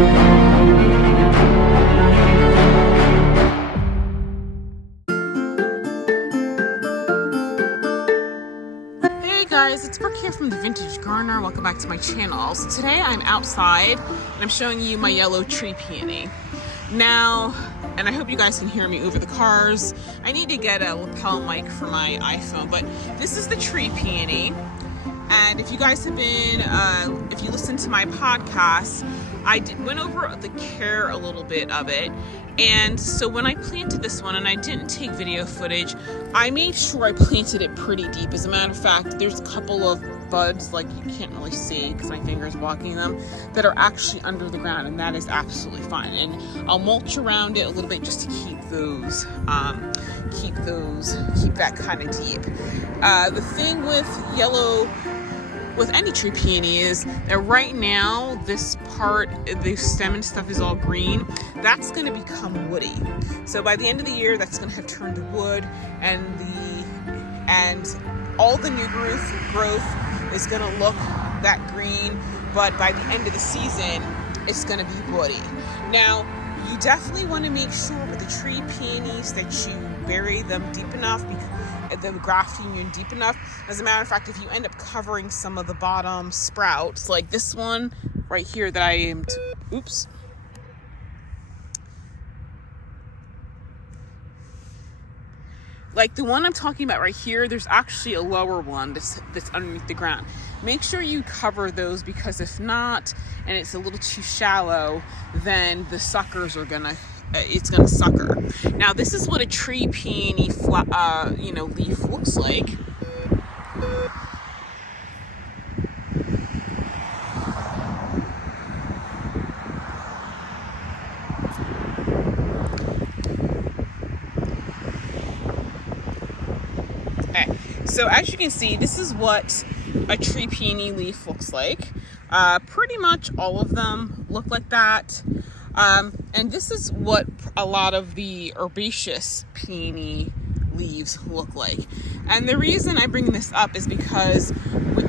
Hey guys, it's Brooke here from the Vintage Gardener. Welcome back to my channel. So today I'm outside and I'm showing you my yellow tree peony. Now, and I hope you guys can hear me over the cars. I need to get a lapel mic for my iPhone, but this is the tree peony. And if you guys have been, if you listen to my podcast, went over the care a little bit of it. And so when I planted this one, and I didn't take video footage, I made sure I planted it pretty deep. As a matter of fact, there's a couple of buds, like you can't really see because my finger's blocking them, that are actually under the ground, and that is absolutely fine. And I'll mulch around it a little bit just to keep that kind of deep. The thing with any tree peony is that right now this part, the stem and stuff is all green. That's going to become woody. So by the end of the year, that's going to have turned to wood, and all the new growth is going to look that green. But by the end of the season, it's going to be woody. Now, you definitely want to make sure with the tree peonies that you bury them deep enough, the grafting unit deep enough. As a matter of fact, if you end up covering some of the bottom sprouts, like this one right here that I am, like the one I'm talking about right here, there's actually a lower one that's underneath the ground. Make sure you cover those, because if not, and it's a little too shallow, then the suckers are it's gonna sucker. Now this is what a tree peony leaf looks like. Okay, so as you can see, this is what a tree peony leaf looks like. Pretty much all of them look like that. And this is what a lot of the herbaceous peony leaves look like. And the reason I bring this up is because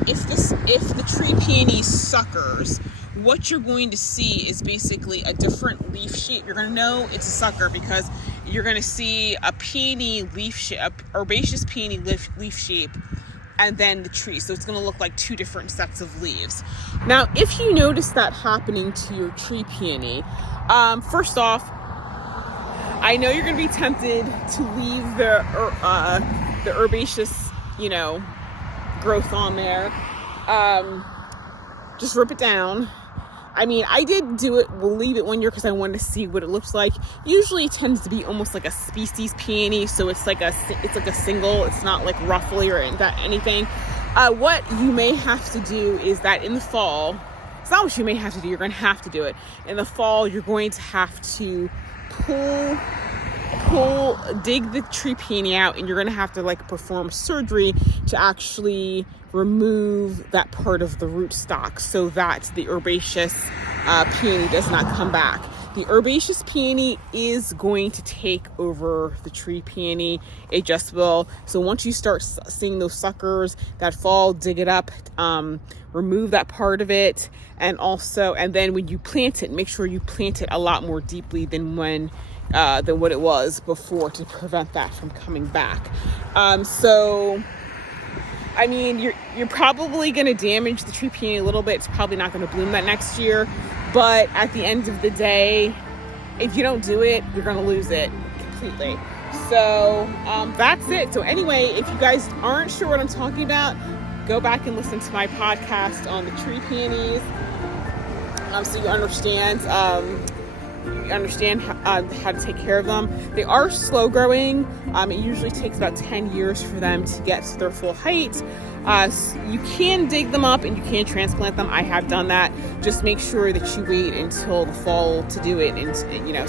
if the tree peony suckers, what you're going to see is basically a different leaf shape. You're going to know it's a sucker because you're going to see a peony leaf shape, a herbaceous peony leaf shape, and then the tree. So it's going to look like two different sets of leaves. Now, if you notice that happening to your tree peony, first off, I know you're going to be tempted to leave the herbaceous, growth on there. Just rip it down. I mean, I did do it. We'll leave it 1 year because I wanted to see what it looks like. Usually it tends to be almost like a species peony, so it's like a single. It's not like ruffly or anything. What you may have to do is that in the fall, it's not what you may have to do. You're going to have to do it in the fall. You're going to have to dig the tree peony out, and you're going to have to perform surgery to actually remove that part of the rootstock so that the herbaceous peony does not come back. The herbaceous peony is going to take over the tree peony. It just will. So once you start seeing those suckers that fall, dig it up, remove that part of it, and then when you plant it, make sure you plant it a lot more deeply than what it was before, to prevent that from coming back. I mean, you're probably going to damage the tree peony a little bit. It's probably not going to bloom that next year. But at the end of the day, if you don't do it, you're going to lose it completely. So that's it. So anyway, if you guys aren't sure what I'm talking about, go back and listen to my podcast on the tree peonies, so you understand how to take care of them. They are slow growing. It usually takes about 10 years for them to get to their full height. You can dig them up and you can transplant them. I have done that. Just make sure that you wait until the fall to do it, and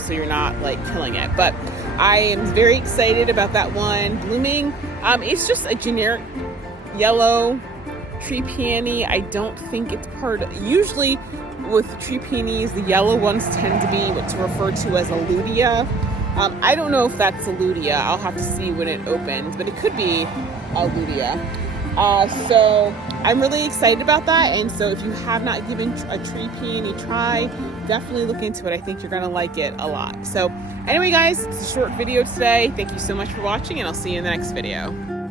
so you're not killing it. But I am very excited about that one blooming. It's just a generic yellow tree peony. I don't think it's usually with tree peonies, the yellow ones tend to be what's referred to as a lutea. I don't know if that's a lutea. I'll have to see when it opens, but it could be a lutea. So I'm really excited about that. And so if you have not given a tree peony a try, definitely look into it. I think you're going to like it a lot. So anyway, guys, it's a short video today. Thank you so much for watching, and I'll see you in the next video.